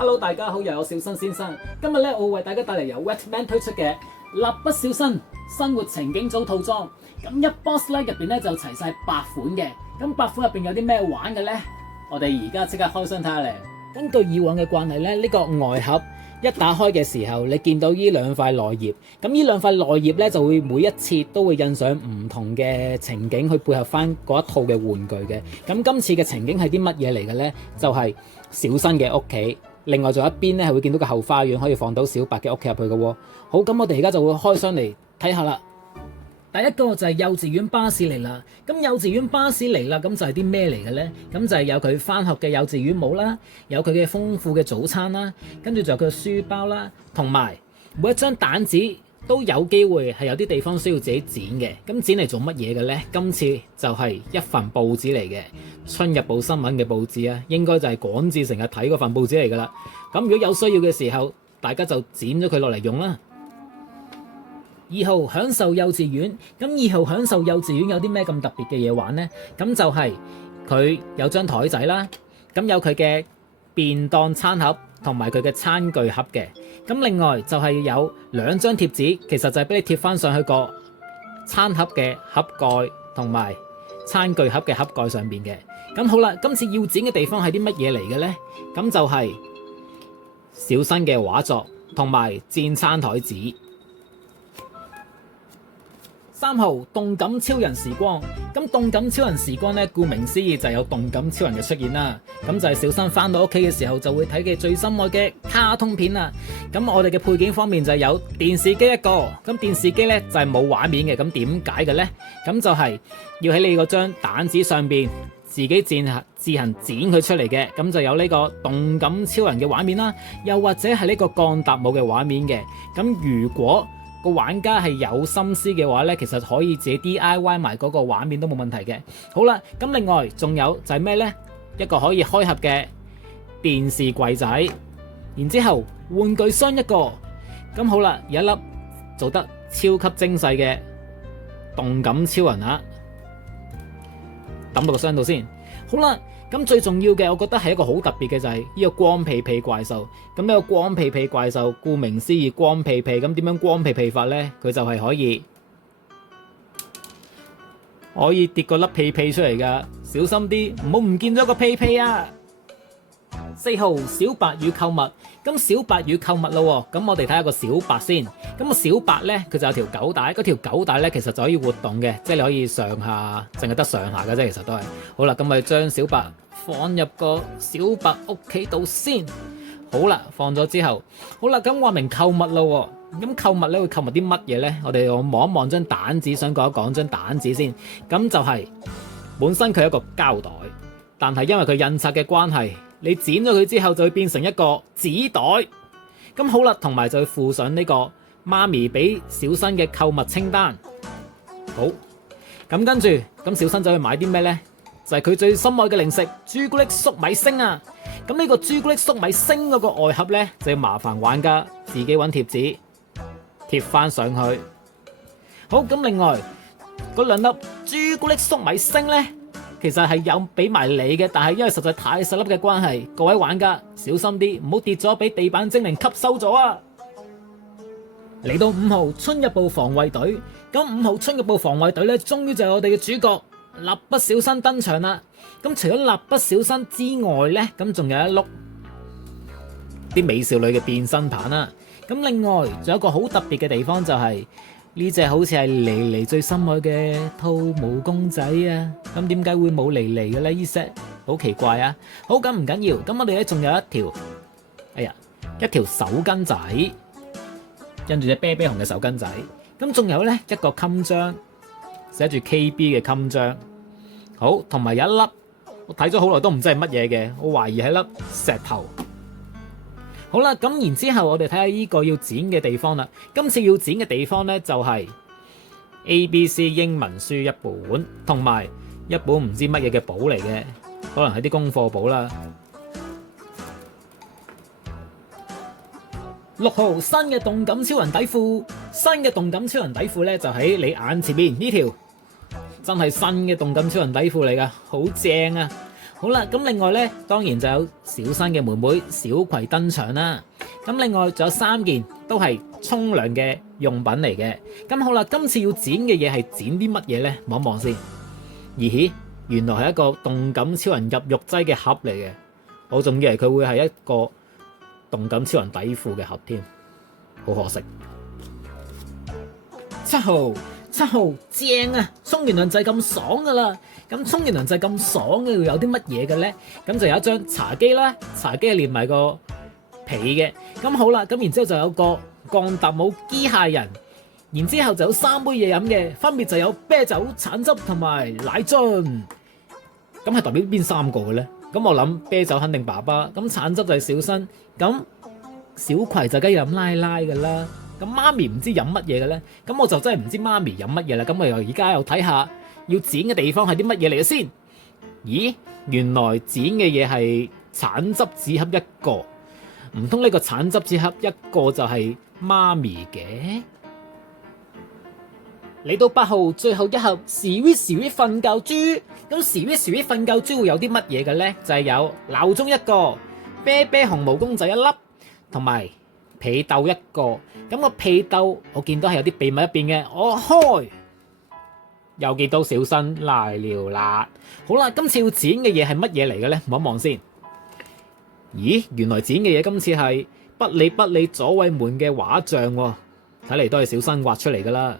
Hello，大家好，又有小新先生。今日咧，我會為大家帶嚟由 Wetman 推出嘅蠟筆小新生活情景組套裝。咁一 box 咧入邊咧就齊晒8款嘅。咁8款入邊有啲咩玩嘅咧？我哋而家即刻開箱睇下嚟。根據以往嘅慣例咧，呢個外盒一打開嘅時候，你見到呢兩塊內頁。咁呢兩塊內頁咧就會每一次都會印上唔同嘅情景去配合翻嗰一套嘅玩具嘅。咁今次嘅情景係啲乜嘢嚟嘅咧？就係小新嘅屋企。另外仲有一邊咧係會見到個後花園，可以放到小白嘅屋企入去嘅喎。好，咁我哋而家就會開箱嚟睇下啦。第一個就係幼稚園巴士嚟啦。咁幼稚園巴士嚟啦，咁就係啲咩嚟嘅咧？咁就係有佢返學嘅幼稚園帽啦，有佢嘅豐富嘅早餐啦，跟住仲有佢嘅書包啦，同埋每一張蛋紙都有機會係有啲地方需要自己剪嘅。咁剪嚟做乜嘢嘅咧？今次就係一份報紙嚟嘅，春日報新聞嘅報紙啊，應該就係廣志成日睇嗰份報紙嚟噶啦。咁如果有需要嘅時候，大家就剪咗佢落嚟用啦。2號享受幼稚園。咁2號享受幼稚園有啲咩咁特別嘅嘢玩呢？咁就係佢有張台仔啦，咁有佢嘅便當餐盒同埋佢嘅餐具盒嘅。咁另外就係有2張貼紙，其實就係俾你貼翻上去個餐盒嘅盒蓋同埋餐具盒嘅盒蓋上邊嘅。咁好啦，今次要剪嘅地方係啲乜嘢嚟嘅呢？咁就係小新嘅畫作同埋煎餐台紙。3號動感超人時光。咁動感超人時光咧，顧名思義就係有動感超人嘅出現啦。咁就係小新翻到屋企嘅時候就會睇嘅最心愛嘅卡通片啦。咁我哋嘅配件方面就係有電視機一個。咁電視機咧就係冇畫面嘅。咁點解嘅咧？咁就係要喺你嗰張蛋紙上邊自己自行剪佢出嚟嘅。咁就有呢個動感超人嘅畫面啦，又或者係呢個鋼踏舞嘅畫面嘅。咁如果個玩家係有心思嘅話咧，其實可以自己 DIY 埋嗰個畫面都冇問題嘅。好啦，咁另外仲有就係咩咧？一個可以開合嘅電視櫃仔，然之後玩具箱一個。咁好啦，有一粒做得超級精細嘅動感超人啊，抌到個箱度先。好啦。咁最重要嘅，我覺得係一個好特別嘅就係呢個光屁屁怪獸。咁呢個光屁屁怪獸，顧名思義光屁屁。咁點樣光屁屁法呢？佢就係可以跌個粒屁屁出嚟噶，小心啲，唔好唔見咗個屁屁啊！4號小白與購物。咁小白與購物咯，咁我哋睇下個小白先。咁個小白呢，佢就有條狗帶，嗰條狗帶呢，其實就可以活動嘅，即係你可以上下，淨係得上下嘅啫，其實都係。好啦，咁咪將小白放入個小白屋企度先。好啦，放咗之後，好啦，咁話明購物咯。咁購物呢會購物啲乜嘢呢？我哋望一望張蛋紙，想講一講張蛋紙先。咁就係本身佢係一個膠袋，但係因為佢印刷嘅關係，你剪咗佢之後就會變成一個紙袋。咁好啦，同埋就會附上呢個媽咪俾小新嘅購物清單。好，咁跟住咁小新就去買啲咩呢？就係佢最心愛嘅零食朱古力粟米星啊！咁呢個朱古力粟米星嗰個外盒呢，就要麻煩玩家自己揾貼紙貼翻上去。好，咁另外嗰2粒朱古力粟米星呢，其實係有俾埋你嘅，但係因為實在太細粒嘅關係，各位玩家小心啲，唔好跌咗俾地板精靈吸收咗啊！嚟到5號春日部防衛隊。咁5號春日部防衛隊咧，終於就係我哋嘅主角蠟筆小新登場啦。咁除咗蠟筆小新之外咧，咁仲有一碌啲美少女嘅變身棒啦。咁另外仲有一個好特別嘅地方，就係呢隻好似係妮妮最心愛嘅兔毛公仔啊。咁點解會冇妮妮嘅咧？呢 set 好奇怪啊。好，咁唔緊要，咁我哋咧仲有一條手巾仔，印住隻啤啤熊嘅手巾仔。咁仲有咧一個襟章，寫住 KB 嘅襟章。好，同埋有一粒我睇咗好耐都唔知係乜嘢嘅，我懷疑係粒石頭。好啦，咁然之後我哋睇下呢個要剪嘅地方啦。今次要剪嘅地方咧就係 ABC 英文書一本，同埋一本唔知乜嘢嘅簿嚟嘅，可能係啲功課簿啦。6號新嘅動感超人底褲。新嘅動感超人底褲咧就喺你眼前面呢條，真係新嘅動感超人底褲嚟噶，好正啊！好啦，咁另外咧，當然就有小新嘅妹妹小葵登場啦。咁另外仲有3件都係沖涼嘅用品嚟嘅。咁好啦，今次要剪嘅嘢係剪啲乜嘢咧？望一望先。咦，原來係一個動感超人入浴劑嘅盒嚟嘅。我仲以為佢會係一個動感超人底褲嘅盒添，好可惜。7號正啊！沖完涼就係咁爽噶啦。咁沖完涼就係咁爽嘅，會有啲乜嘢嘅咧？咁就有一張茶几啦，茶几係連埋個被嘅。咁好啦，咁然之後就有個鋼踏舞機械人，然之後就有3杯嘢飲嘅，分別就有啤酒、橙汁同埋奶樽。咁係代表邊3個嘅咧？咁我諗啤酒肯定爸爸，咁橙汁就係小新，咁小葵就梗係飲奶奶噶啦。咁媽咪唔知飲乜嘢嘅咧？咁我就真係唔知媽咪飲乜嘢啦。咁我而家又睇下要剪嘅地方係啲乜嘢嚟嘅先。咦，原來剪嘅嘢係橙汁紙盒一個，唔通呢個橙汁紙盒一個就係媽咪嘅？嚟到8號最後一盒 Sweet 瞓覺豬。咁 Sweet 瞓覺豬會有啲乜嘢嘅咧？就係有鬧鐘一個，啤啤熊毛公仔一粒，同埋被竇一個。咁個被竇我見到係有啲秘密入邊嘅，我開又見到小新瀨尿啦。好啦，今次要剪嘅嘢係乜嘢嚟嘅咧？望一望先。咦，原來剪嘅嘢今次係不理不理左衛門嘅畫像喎，睇嚟都係小新畫出嚟噶啦。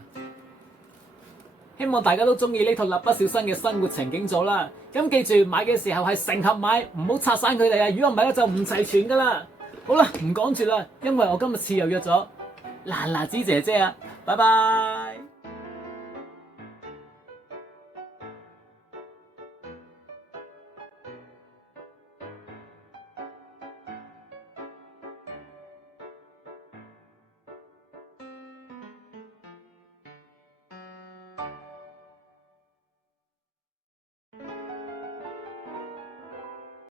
希望大家都中意呢套蠟筆小新嘅生活情景組啦。咁記住買嘅時候係成盒買，唔好拆散佢哋啊！如果唔係咧就唔齊全噶啦。好啦，唔講住啦，因為我今日次又約咗娜娜子姐姐啊，拜拜。